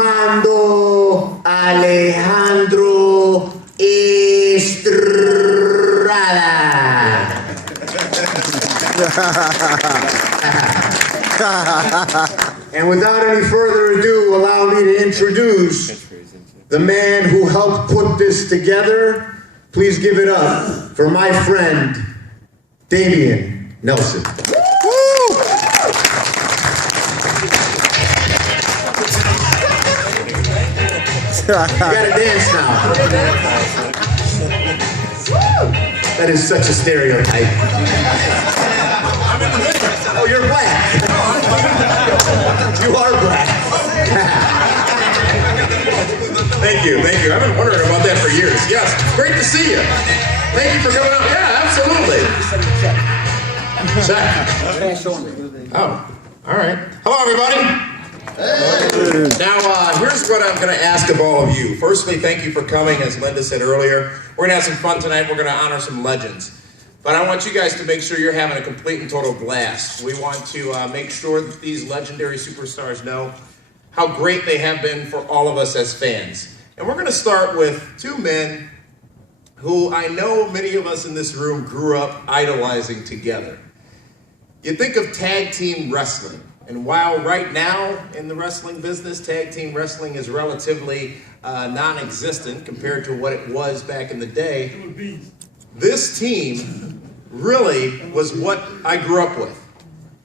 Armando Alejandro Estrada. And without any further ado, allow me to introduce the man who helped put this together. Please give it up for my friend, Damian Nelson. Woo! You gotta dance now. That is such a stereotype. Oh, you're black. You are black. Thank you. I've been wondering about that for years. Yes, great to see you. Thank you for coming up. Yeah, absolutely. Check. Oh, all right. Hello, everybody. Hey. Now, here's what I'm going to ask of all of you. Firstly, thank you for coming. As Linda said earlier, we're going to have some fun tonight. We're going to honor some legends. But I want you guys to make sure you're having a complete and total blast. We want to make sure that these legendary superstars know how great they have been for all of us as fans. And we're going to start with two men who I know many of us in this room grew up idolizing together. You think of tag team wrestling. And while right now in the wrestling business, tag team wrestling is relatively non-existent compared to what it was back in the day, this team really was what I grew up with.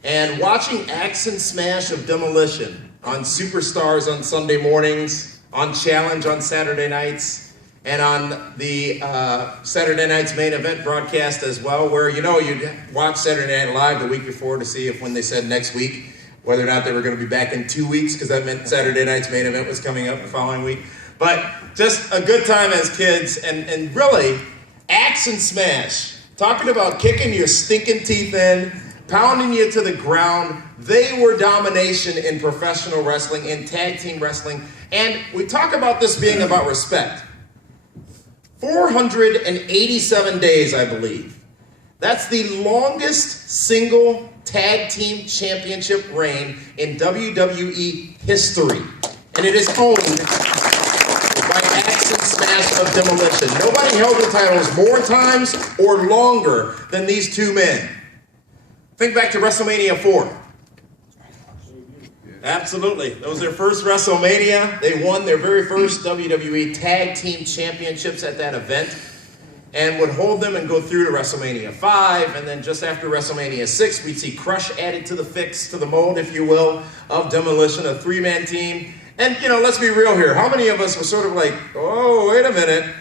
And watching Axe and Smash of Demolition on Superstars on Sunday mornings, on Challenge on Saturday nights, and on the Saturday night's main event broadcast as well, where you'd watch Saturday Night Live the week before to see if when they said next week, whether or not they were going to be back in 2 weeks, because that meant Saturday night's main event was coming up the following week. But just a good time as kids, and really, Axe and Smash, talking about kicking your stinking teeth in, pounding you to the ground. They were domination in professional wrestling, in tag team wrestling, and we talk about this being about respect. 487 days, I believe. That's the longest single tag team championship reign in WWE history. And it is owned by Axe and Smash of Demolition. Nobody held the titles more times or longer than these two men. Think back to WrestleMania 4. Absolutely. That was their first WrestleMania. They won their very first WWE Tag Team Championships at that event and would hold them and go through to WrestleMania 5. And then just after WrestleMania 6, we'd see Crush added to the mold, if you will, of Demolition, a three-man team. And, let's be real here. How many of us were sort of like, oh, wait a minute.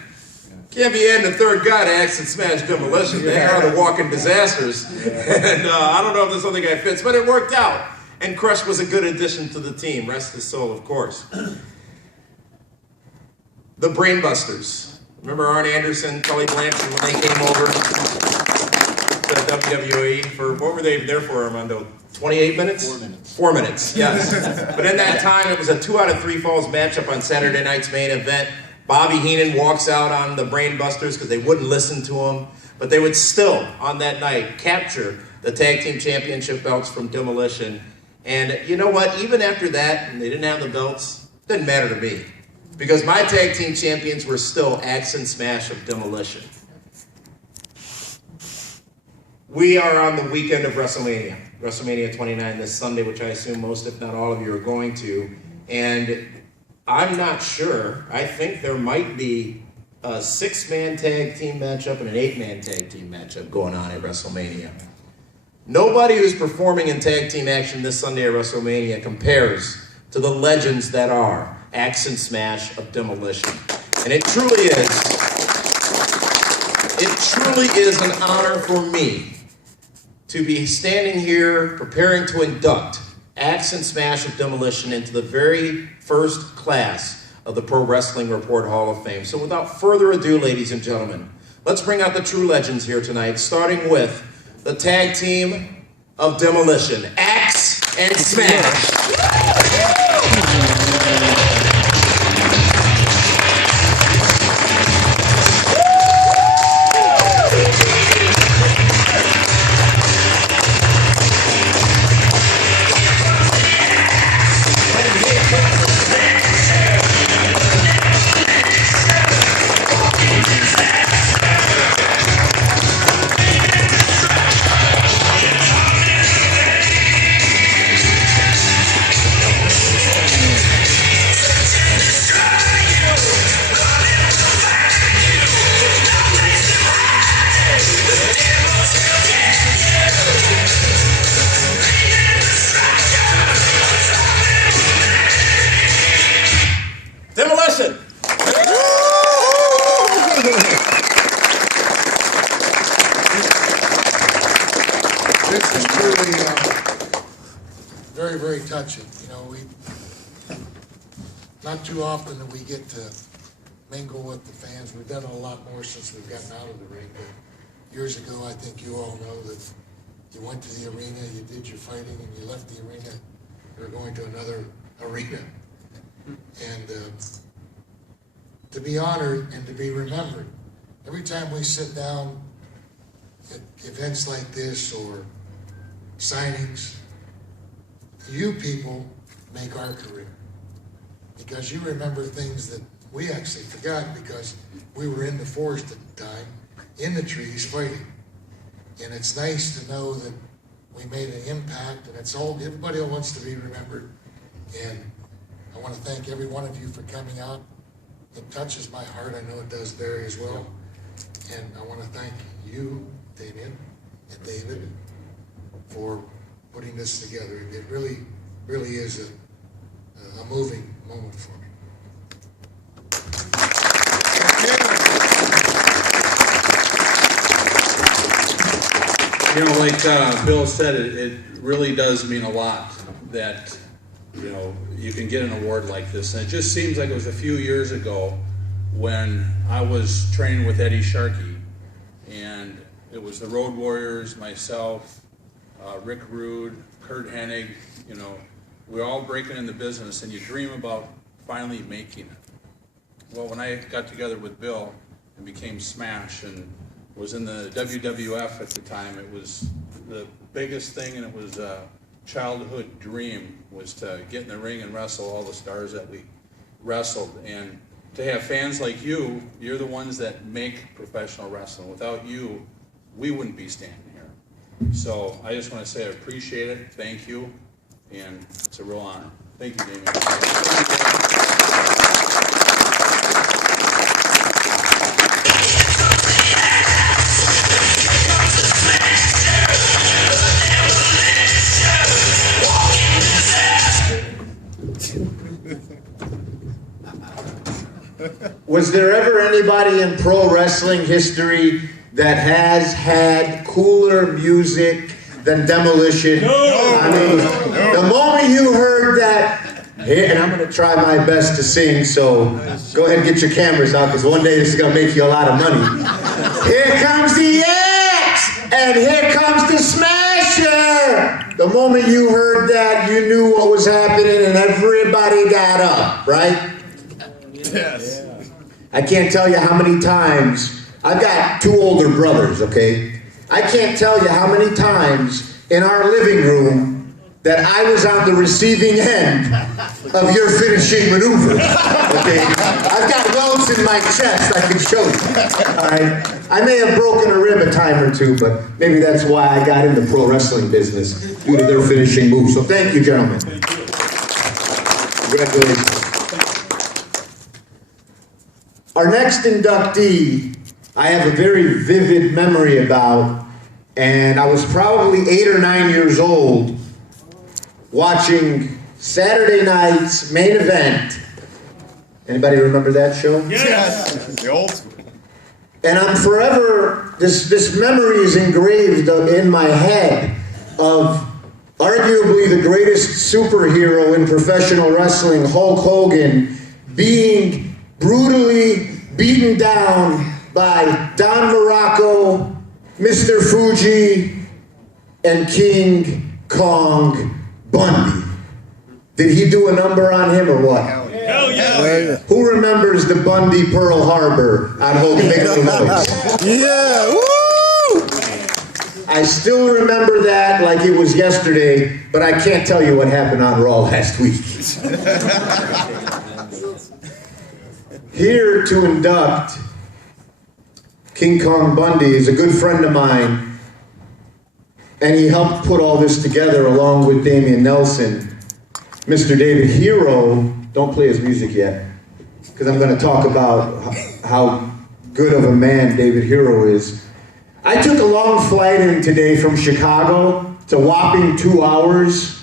Can't be adding a third guy to Axe and Smash Demolition. They are the walking disasters. And I don't know if this other guy fits, but it worked out. And Crush was a good addition to the team. Rest his soul, of course. The Brainbusters. Remember Arn Anderson, Tully Blanchard, when they came over to WWE for, what were they there for, Armondo? 28 minutes? 4 minutes. 4 minutes, yes. But in that time, it was a 2 out of 3 falls matchup on Saturday night's main event. Bobby Heenan walks out on the Brainbusters because they wouldn't listen to him. But they would still, on that night, capture the Tag Team Championship belts from Demolition. And you know what? Even after that, and they didn't have the belts, it didn't matter to me. Because my tag team champions were still Axe and Smash of Demolition. We are on the weekend of WrestleMania. WrestleMania 29 this Sunday, which I assume most, if not all of you, are going to. And I'm not sure. I think there might be a 6-man tag team matchup and an 8-man tag team matchup going on at WrestleMania. Nobody who's performing in tag team action this Sunday at WrestleMania compares to the legends that are Axe and Smash of Demolition. And it truly is an honor for me to be standing here preparing to induct Axe and Smash of Demolition into the very first class of the Pro Wrestling Report Hall of Fame. So without further ado, ladies and gentlemen, let's bring out the true legends here tonight, starting with the tag team of Demolition, Axe and Smash. touching. You know, not too often that we get to mingle with the fans. We've done a lot more since we've gotten out of the ring. But years ago, I think you all know that you went to the arena, you did your fighting, and you left the arena. You're going to another arena. And to be honored and to be remembered. Every time we sit down at events like this or signings, you people make our career. Because you remember things that we actually forgot because we were in the forest at the time, in the trees fighting. And it's nice to know that we made an impact, and everybody wants to be remembered. And I want to thank every one of you for coming out. It touches my heart. I know it does Barry as well. And I want to thank you, Damien and David, for putting this together. It really, really is a moving moment for me. You know, like Bill said, it really does mean a lot that, you know, you can get an award like this. And it just seems like it was a few years ago when I was training with Eddie Sharkey, and it was the Road Warriors, myself, Rick Rude, Kurt Hennig. You know, we're all breaking in the business, and you dream about finally making it. Well, when I got together with Bill and became Smash and was in the WWF at the time, it was the biggest thing, and it was a childhood dream, was to get in the ring and wrestle all the stars that we wrestled. And to have fans like you, you're the ones that make professional wrestling. Without you, we wouldn't be standing here. So I just want to say I appreciate it, thank you, and it's a real honor. Thank you, Damien. Was there ever anybody in pro wrestling history that has had cooler music than Demolition? No! I mean, the moment you heard that, and I'm going to try my best to sing, so go ahead and get your cameras out, because one day this is going to make you a lot of money. Here comes the X, and here comes the Smasher! The moment you heard that, you knew what was happening, and everybody got up, right? Yes. I can't tell you how many times, I've got two older brothers, okay? I can't tell you how many times in our living room that I was on the receiving end of your finishing maneuver, okay? I've got welts in my chest I can show you, all right? I may have broken a rib a time or two, but maybe that's why I got in the pro wrestling business, due to their finishing moves. So thank you, gentlemen. Congratulations. Our next inductee, I have a very vivid memory about, and I was probably 8 or 9 years old watching Saturday night's Main Event. Anybody remember that show? Yes. The old school. And I'm forever, this memory is engraved in my head of arguably the greatest superhero in professional wrestling, Hulk Hogan, being brutally beaten down by Don Morocco, Mr. Fuji, and King Kong Bundy. Did he do a number on him or what? Hell yeah. Who remembers the Bundy Pearl Harbor on Hogan? Make a little noise. Yeah, woo! I still remember that like it was yesterday, but I can't tell you what happened on Raw last week. Here to induct King Kong Bundy is a good friend of mine, and he helped put all this together along with Damian Nelson. Mr. David Hero, don't play his music yet, because I'm going to talk about how good of a man David Hero is. I took a long flight in today from Chicago. It's a whopping 2 hours.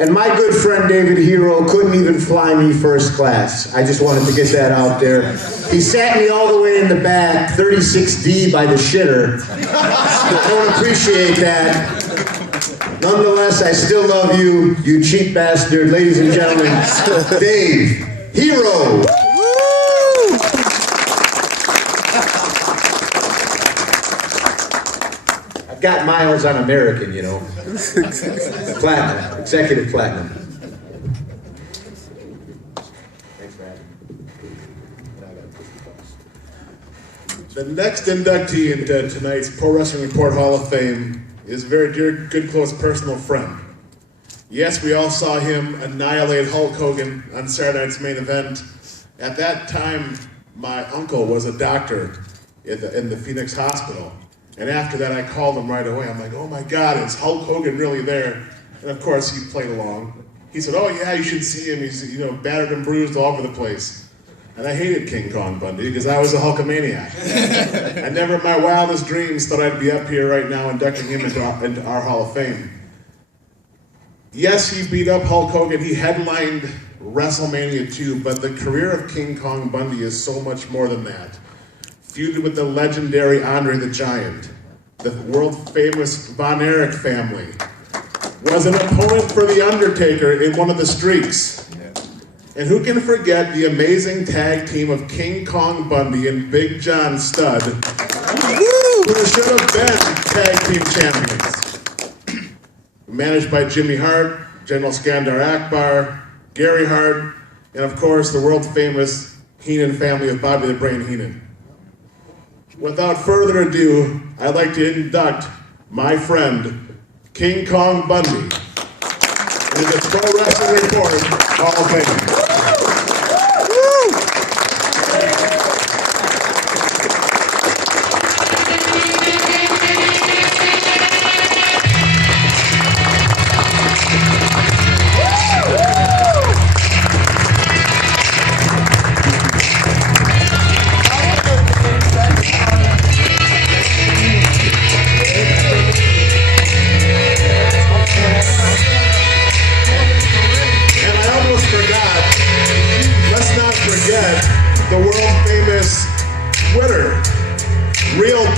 And my good friend David Hero couldn't even fly me first class. I just wanted to get that out there. He sat me all the way in the back, 36D by the shitter. I don't appreciate that. Nonetheless, I still love you, you cheap bastard. Ladies and gentlemen, Dave, Hero. I've got miles on American, you know. Platinum, executive platinum. Thanks for having me. The next inductee into tonight's Pro Wrestling Report Hall of Fame is a very dear, good, close personal friend. Yes, we all saw him annihilate Hulk Hogan on Saturday night's main event. At that time, my uncle was a doctor in the Phoenix hospital. And after that, I called him right away. I'm like, oh my God, is Hulk Hogan really there? And of course, he played along. He said, oh yeah, you should see him. He's, you know, battered and bruised all over the place. And I hated King Kong Bundy because I was a Hulkamaniac. I never in my wildest dreams thought I'd be up here right now inducting him into our Hall of Fame. Yes, he beat up Hulk Hogan. He headlined WrestleMania 2, but the career of King Kong Bundy is so much more than that. Feuded with the legendary Andre the Giant, the world-famous Von Erich family, was an opponent for The Undertaker in one of the streaks. And who can forget the amazing tag team of King Kong Bundy and Big John Studd, who should have been tag team champions. Managed by Jimmy Hart, General Skandar Akbar, Gary Hart, and of course the world-famous Heenan family of Bobby the Brain Heenan. Without further ado, I'd like to induct my friend, King Kong Bundy, into the Pro Wrestling Report Hall of Fame.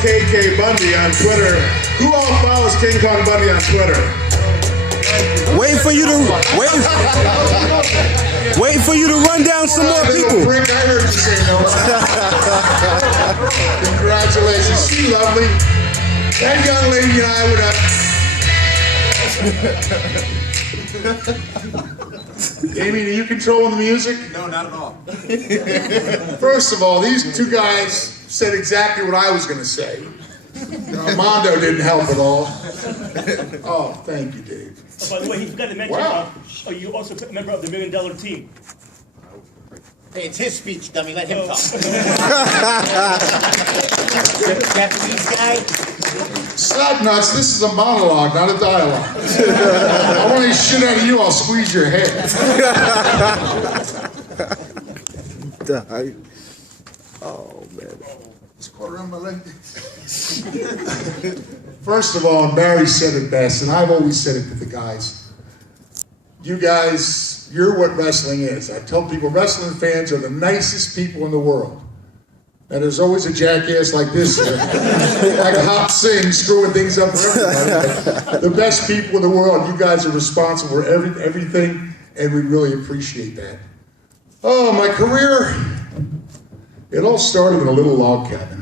KK Bundy on Twitter. Who all follows King Kong Bundy on Twitter? Waiting for you to run down some more people. Frick, I heard you say no. Congratulations, she lovely. That young lady and I would have. Amy, are you controlling the music? No, not at all. First of all, these two guys said exactly what I was going to say. Armondo didn't help at all. Oh, thank you, Dave. Oh, by the way, he forgot to mention, Wow. you also a member of the $1 Million Team. Hey, it's his speech, dummy. Let him talk. Japanese guy. Stop nuts. This is a monologue, not a dialogue. I want any shit out of you, I'll squeeze your head. Oh, man. This quarter on my leg. First of all, and Barry said it best, and I've always said it to the guys. You guys, you're what wrestling is. I tell people wrestling fans are the nicest people in the world. And there's always a jackass like this, like Hop Singh, screwing things up for everybody. The best people in the world, you guys are responsible for everything, and we really appreciate that. Oh, my career, it all started in a little log cabin.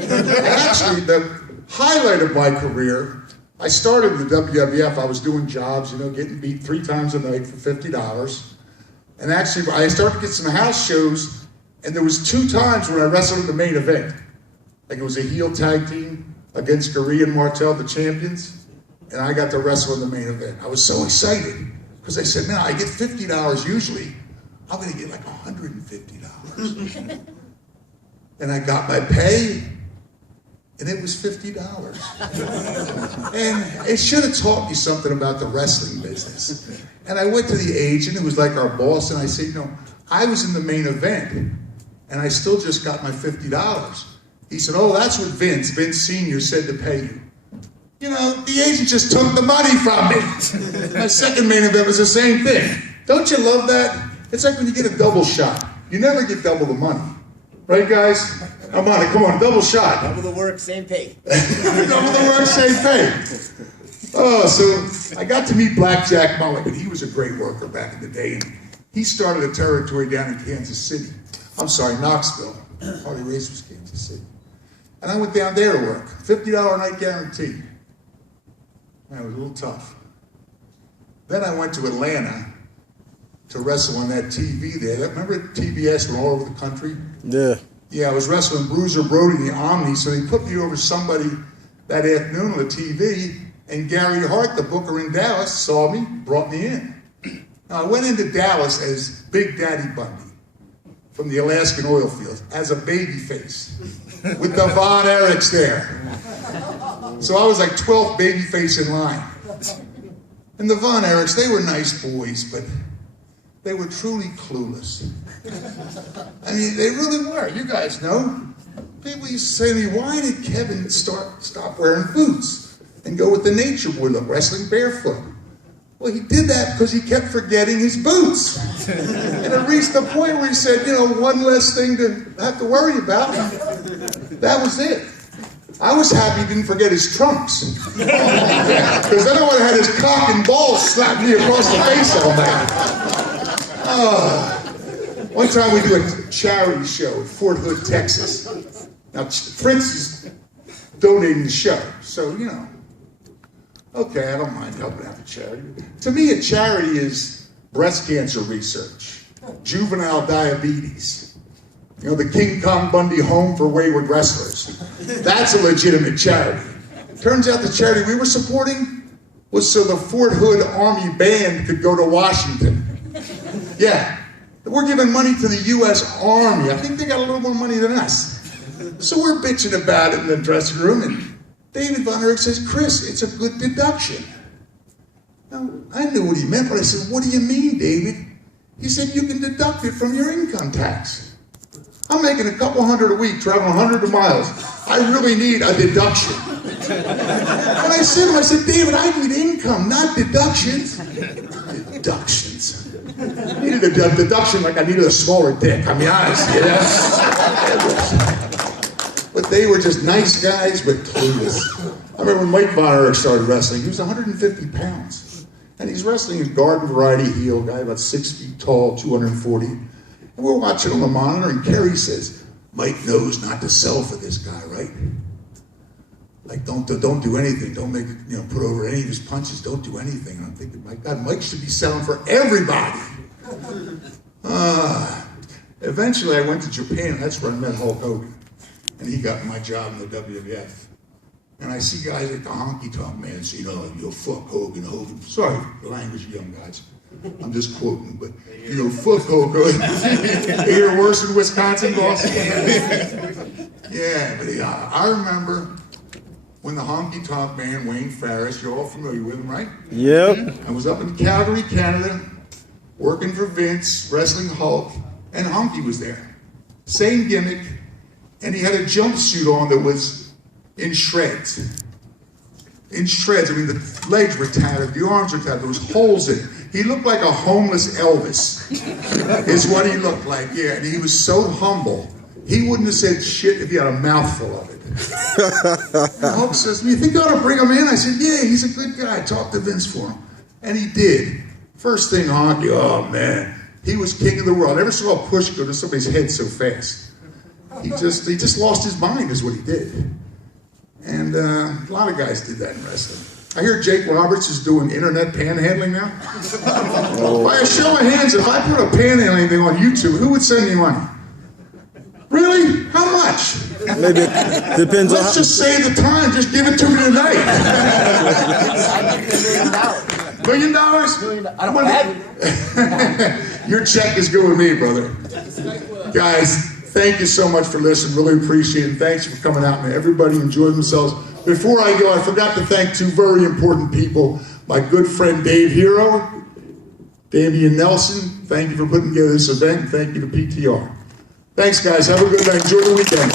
Actually, the highlight of my career, I started in the WWF. I was doing jobs, you know, getting beat 3 times a night for $50. And actually, I started to get some house shows, and there was 2 times when I wrestled in the main event. Like it was a heel tag team against Gary and Martel, the champions, and I got to wrestle in the main event. I was so excited, because I said, man, I get $50 usually. I'm gonna get like $150. And I got my pay, and it was $50. And it should have taught me something about the wrestling business. And I went to the agent, who was like our boss, and I said, you know, I was in the main event, and I still just got my $50. He said, oh, that's what Vince Sr. said to pay you. You know, the agent just took the money from me. My second main event was the same thing. Don't you love that? It's like when you get a double shot. You never get double the money. Right, guys? Come on, double shot. Double the work, same pay. Double the work, same pay. Oh, so I got to meet Blackjack Mulligan. He was a great worker back in the day, and he started a territory down in Kansas City. I'm sorry, Knoxville. Harley Race was Kansas City. And I went down there to work. $50 a night guarantee. Man, it was a little tough. Then I went to Atlanta to wrestle on that TV there. Remember TBS went all over the country? Yeah. Yeah, I was wrestling Bruiser Brody in the Omni, so they put me over somebody that afternoon on the TV, and Gary Hart, the booker in Dallas, saw me, brought me in. Now, I went into Dallas as Big Daddy Bundy from the Alaskan oil fields, as a baby face, with the Von Erichs there. So I was like 12th baby face in line. And the Von Erichs, they were nice boys, but they were truly clueless. I mean, they really were. You guys know. People used to say to me, why did Kevin stop wearing boots and go with the nature boy look, wrestling barefoot? Well, he did that because he kept forgetting his boots. And it reached the point where he said, you know, one less thing to have to worry about. That was it. I was happy he didn't forget his trunks. Because then I would have had his cock and balls slap me across the face all night. One time we do a charity show in Fort Hood, Texas. Now, Prince is donating the show, so, you know. Okay, I don't mind helping out the charity. To me, a charity is breast cancer research, juvenile diabetes, you know, the King Kong Bundy Home for Wayward Wrestlers. That's a legitimate charity. Turns out the charity we were supporting was so the Fort Hood Army Band could go to Washington. Yeah, we're giving money to the U.S. Army. I think they got a little more money than us. So we're bitching about it in the dressing room, and David Von Erich says, Chris, it's a good deduction. Now, I knew what he meant, but I said, what do you mean, David? He said, you can deduct it from your income tax. I'm making a couple hundred a week, traveling hundreds of miles. I really need a deduction. And I said to him, David, I need income, not deductions. Deductions. I needed a deduction like I needed a smaller dick. I mean, honestly, but they were just nice guys, but clueless. I remember when Mike Von Erich started wrestling, he was 150 pounds. And he's wrestling a garden variety heel guy, about 6 feet tall, 240. And we're watching on the monitor, and Kerry says, Mike knows not to sell for this guy, right? Like, don't do anything. Don't make, you know, put over any of his punches. Don't do anything. And I'm thinking, my God, Mike should be selling for everybody. Eventually, I went to Japan. That's where I met Hulk Hogan. And he got my job in the WWF. And I see guys like the honky tonk man say, you know, you'll fuck Hogan. Sorry, the language, young guys. I'm just quoting, but, you know, fuck Hogan. You hear worse in Wisconsin, boss? Yeah, but I remember when the honky tonk man, Wayne Farris, you're all familiar with him, right? Yep. I was up in Calgary, Canada, working for Vince, wrestling Hulk, and Honky was there. Same gimmick, and he had a jumpsuit on that was in shreds. In shreds. I mean, the legs were tattered, the arms were tattered, there was holes in it. He looked like a homeless Elvis, is what he looked like, yeah. And he was so humble, he wouldn't have said shit if he had a mouthful of it. And Hulk says, you think you ought to bring him in? I said, yeah, he's a good guy. Talk to Vince for him. And he did. First thing, Honky, oh man, he was king of the world. I never saw a push go to somebody's head so fast. He just lost his mind is what he did. And a lot of guys did that in wrestling. I hear Jake Roberts is doing internet panhandling now. By a show of hands, if I put a panhandling thing on YouTube, who would send me money? Really? How much? Maybe depends on. Let's just save the time. Just give it to me tonight. $1 million? I don't have Your check is good with me, brother. Guys, thank you so much for listening. Really appreciate it. Thanks for coming out, man. Everybody enjoyed themselves. Before I go, I forgot to thank two very important people. My good friend Dave Hero, Damian Nelson. Thank you for putting together this event. Thank you to PTR. Thanks, guys. Have a good night. Enjoy the weekend.